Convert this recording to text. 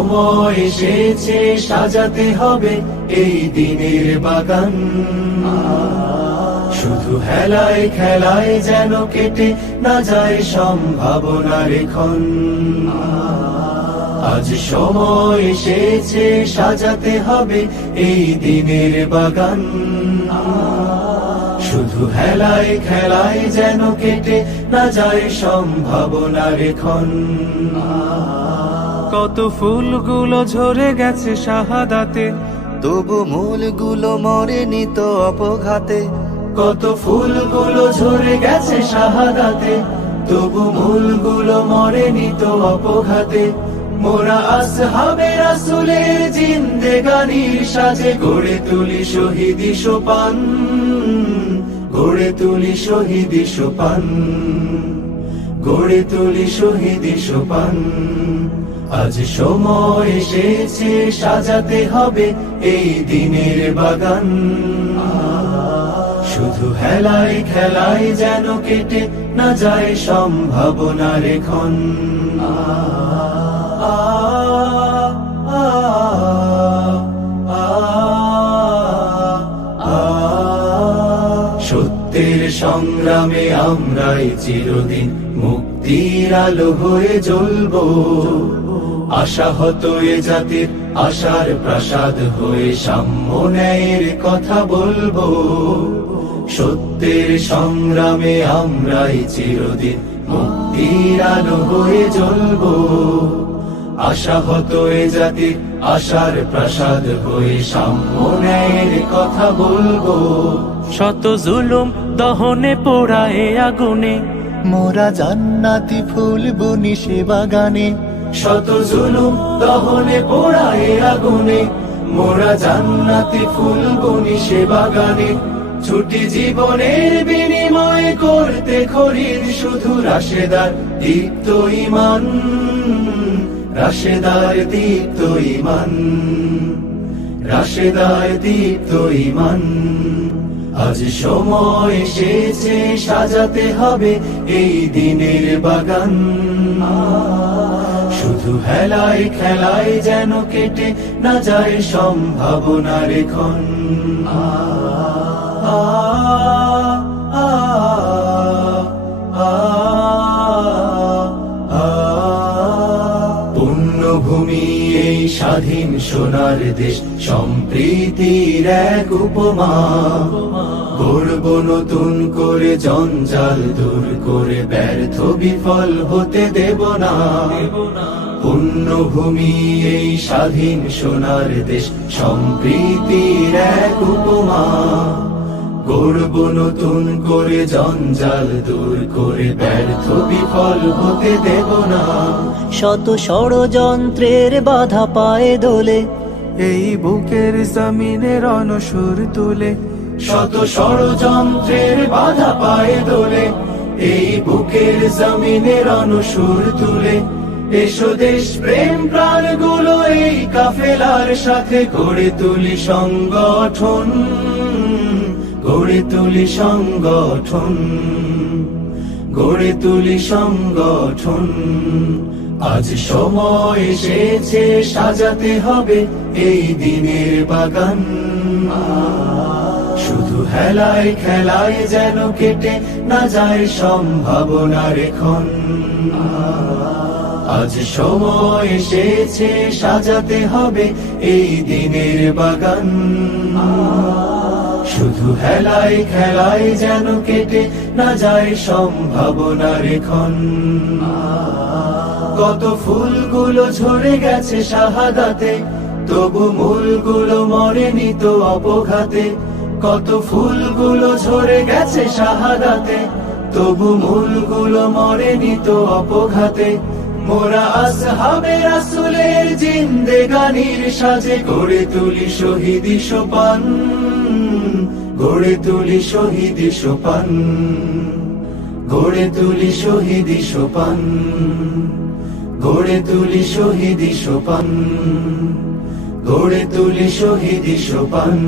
সময় এসেছে সাজাতে হবে এই দিনের বাগান। শুধু হেলায় খেলায় যেন কেটে না যায় সম্ভাবনার ক্ষণ। আজ সময় এসেছে সাজাতে হবে এই দিনের বাগান। শুধু হেলায় খেলায় যেন কেটে না যায় সম্ভাবনার ক্ষণ। কত ফুলগুলো ঝরে গেছে শাহাদাতে, তবু মূলগুলো মরেনি তো অপঘাতে। কত ফুলগুলো ঝরে গেছে শাহাদাতে, তবু মূলগুলো মরেনি তো অপঘাতে। মোরা আসহাবে রাসূলের জিন্দেগানির সাজে গড়ে তুলি শহীদি সোপান, গড়ে তুলি শহীদি সোপান, গড়ে তুলি শহীদি সোপান। আজ সময় এসেছে সাজাতে হবে এই দিনের বাগান। শুধু হেলায় খেলায় যেন কেটে না যায় সম্ভাবনার ক্ষণ। সত্যের সংগ্রামে আমরাই চিরদিন মুক্তির আলো হয়ে জ্বলবো। আশাহত এ জাতির আশার প্রাসাদ হয়ে সাম্য ন্যায়ের কথা বলবো। সত্যের সংগ্রামে আমরাই চিরদিন মুক্তির আলো হয়ে জ্বলবো। আশাহত এ জাতির আশার প্রাসাদ হয়ে সাম্য ন্যায়ের কথা বলবো। শত জুলুম দহনে পোড়ায় আগুনে, মোরা জান্নাতি ফুল বুনি সে বাগানে। শত জুলুম দহনে পোড়ায় আগুনে, মোরা জান্নাতি ফুল বুনি সে বাগানে। ছুটি জীবনের বিনিময় করতে খরিদ শুধু রাশেদার দীপ্ত ঈমান, রাশেদার দীপ্ত ঈমান, রাশেদার দীপ্ত ঈমান। আজ সময় এসেছে সাজাতে হবে এই দিনের বাগান। শুধু হেলায় খেলায় যেন কেটে না যায় সম্ভাবনার ক্ষণ। পুণ্যভূমি এই স্বাধীন সোনার দেশ, সম্প্রীতির এক উপমা। গড়ব নতুন করে জঞ্জাল দূর করে, ব্যর্থ বিফল হতে দেব না। পুণ্যভূমি এই স্বাধীন সোনার দেশ, সম্প্রীতির এক উপমা। গড়ব নতুন করে জঞ্জাল দূর করে, ব্যর্থ বিফল হতে দেব না। শত ষড়যন্ত্রের বাধা পায়ে দোলে, এই বুকের জমিনে রণসুর তুলে। শত ষড়যন্ত্রের বাধা পায়ে দোলে, এই বুকের জমিনে রণসুর তুলে। এসো দেশ প্রেম প্রাণগুলো এই কাফেলার সাথে গড়ে তুলি সংগঠন, গড়ে তুলি সংগঠন, গড়ে তুলি সংগঠন। আজ সময় এসেছে সাজাতে হবে এই দিনের বাগান। শুধু হেলায় খেলায় যেন কেটে না যায় সম্ভাবনার ক্ষণ। আজ সময় এসেছে সাজাতে হবে এই দিনের বাগান। শুধু হেলায় খেলায় যেন কেটে না যায় সম্ভাবনার ক্ষণ। কত ফুলগুলো ঝরে গেছে শাহাদাতে, তবু মূলগুলো মরেনি তো অপঘাতে। কত ফুলগুলো ঝরে গেছে শাহাদাতে, তবু মূলগুলো মরেনি তো অপঘাতে। মোরা আসহাবে রাসূলের জিন্দেগানির সাজে গড়ে তুলি শহীদি সোপান, গড়ে তুলি শহীদি সোপান, গড়ে তুলি শহীদি সোপান, গড়ে তুলি শহীদি সোপান, গড়ে তুলি শহীদি সোপান।